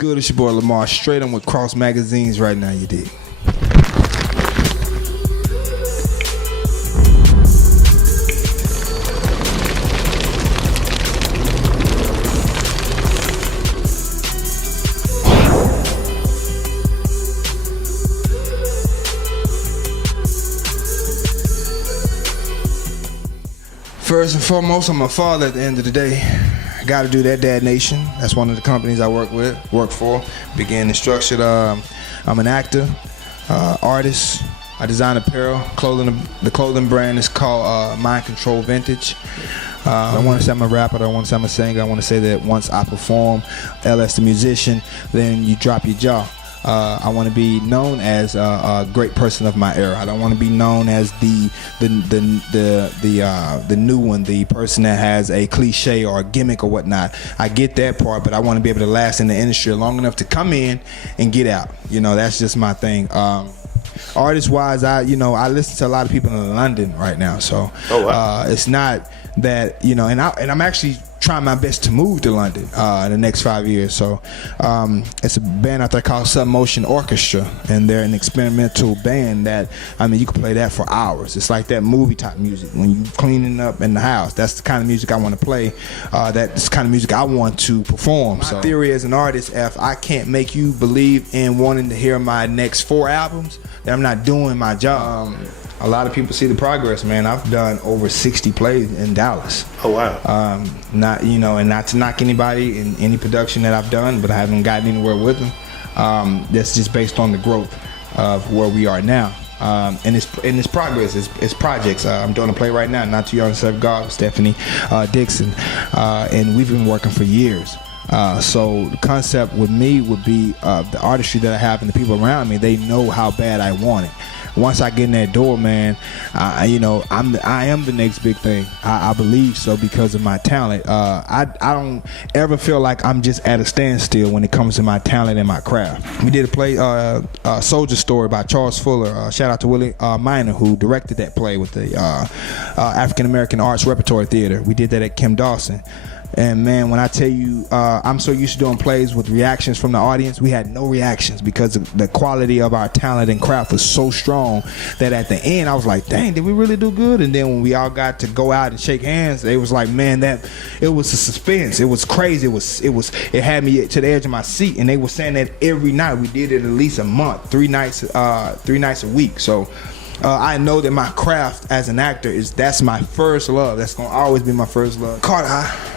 Good, it's your boy Lamar. Straight on with Cross Magazines right now, you dig? First and foremost, I'm a father at the end of the day. I got to do that, Dad Nation. That's one of the companies I work for. Began and structured. I'm an actor, artist. I design apparel, clothing. The clothing brand is called Mind Control Vintage. I want to say I'm a rapper. I don't want to say I'm a singer. I want to say that once I perform, LS the musician, then you drop your jaw. I want to be known as a great person of my era. I don't want to be known as the new one, the person that has a cliche or a gimmick or whatnot. I get that part, but I want to be able to last in the industry long enough to come in and get out. You know, that's just my thing. Artist-wise, I listen to a lot of people in London right now, so it's not that, and I'm actually trying my best to move to London in the next 5 years. So it's a band out there called Sub Motion Orchestra, and they're an experimental band that, you can play that for hours. It's like that movie type music when you cleaning up in the house. That's the kind of music I want to play. That's the kind of music I want to perform. My theory as an artist, if I can't make you believe in wanting to hear my next 4 albums, then I'm not doing my job. A lot of people see the progress, man. I've done over 60 plays in Dallas. Oh wow! Not to knock anybody in any production that I've done, but I haven't gotten anywhere with them. That's just based on the growth of where we are now. And it's progress. It's projects. I'm doing a play right now, Not Too Young to Serve God, with Stephanie Dixon, and we've been working for years. So the concept with me would be the artistry that I have and the people around me. They know how bad I want it. Once I get in that door, man, I am the next big thing. I believe so because of my talent. I don't ever feel like I'm just at a standstill when it comes to my talent and my craft. We did a play, Soldier Story by Charles Fuller. Shout out to Willie Minor, who directed that play with the African American Arts Repertory Theater. We did that at Kim Dawson. And man, when I tell you, I'm so used to doing plays with reactions from the audience, we had no reactions because the quality of our talent and craft was so strong that at the end I was like, dang, did we really do good? And then when we all got to go out and shake hands, it was like, man, it was a suspense. It was crazy. It had me to the edge of my seat. And they were saying that every night. We did it at least a month, 3 nights a week. So I know that my craft as an actor that's my first love. That's gonna always be my first love. Carter High.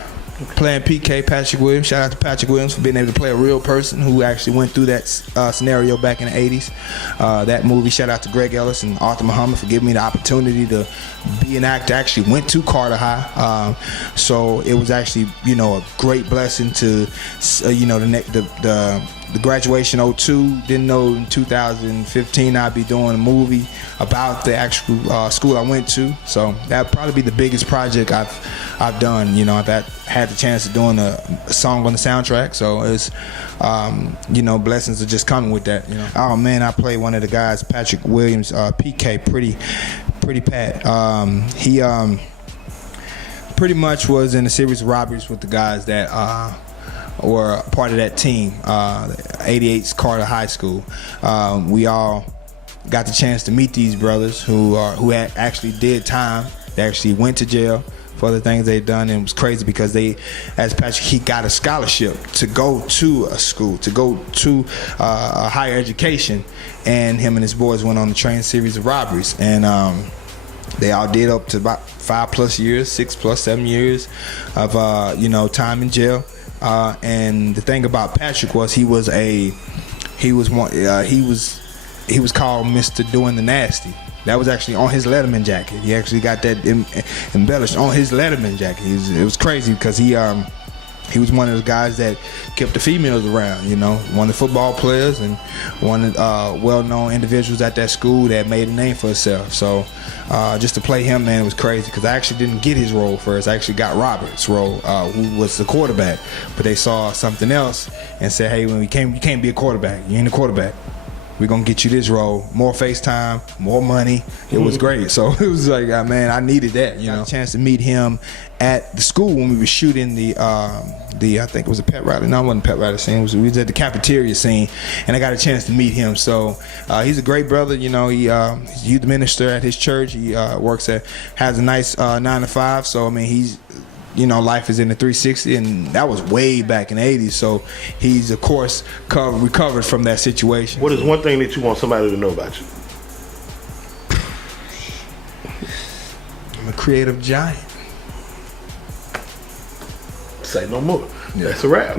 Playing PK, Patrick Williams. Shout out to Patrick Williams for being able to play a real person who actually went through that scenario back in the 80s. That movie. Shout out to Greg Ellis and Arthur Muhammad for giving me the opportunity to be an actor. Actually went to Carter High. So it was actually, a great blessing to, the graduation 2002. Didn't know in 2015 I'd be doing a movie about the actual school I went to. So that'd probably be the biggest project I've done. I've had the chance of doing a song on the soundtrack. So it's blessings are just coming with that. Oh man, I played one of the guys, Patrick Williams, PK, pretty Pat. He pretty much was in a series of robberies with the guys that were part of that team, 88's Carter High School. We all got the chance to meet these brothers who actually did time. They actually went to jail for the things they've done, and it was crazy because as Patrick, he got a scholarship to go to a school, to go to a higher education, and him and his boys went on the train series of robberies, and they all did up to about 5+ years, 6+, 7 years of time in jail. And the thing about Patrick was he was called Mr. Doing the Nasty. That was actually on his Letterman jacket. He actually got that embellished on his Letterman jacket. It was crazy because he was one of those guys that kept the females around, one of the football players and one of the well-known individuals at that school that made a name for himself. So just to play him, man, it was crazy because I actually didn't get his role first. I actually got Robert's role, who was the quarterback. But they saw something else and said, hey, when you can't be a quarterback. You ain't a quarterback. we're gonna get you this role, more FaceTime, more money. It was great. So it was like, man, I needed that. You know, a chance to meet him at the school when we were shooting the I think it was a pet rally. No, it wasn't a pet rally scene. We was at the cafeteria scene, and I got a chance to meet him. So he's a great brother. You know, he's a youth minister at his church. He has a nice 9 to 5. So I mean, he's, you know, life is in the 360, and that was way back in the 80s. So he's, of course, recovered from that situation. What is one thing that you want somebody to know about you? I'm a creative giant. Say no more. Yeah. That's a wrap.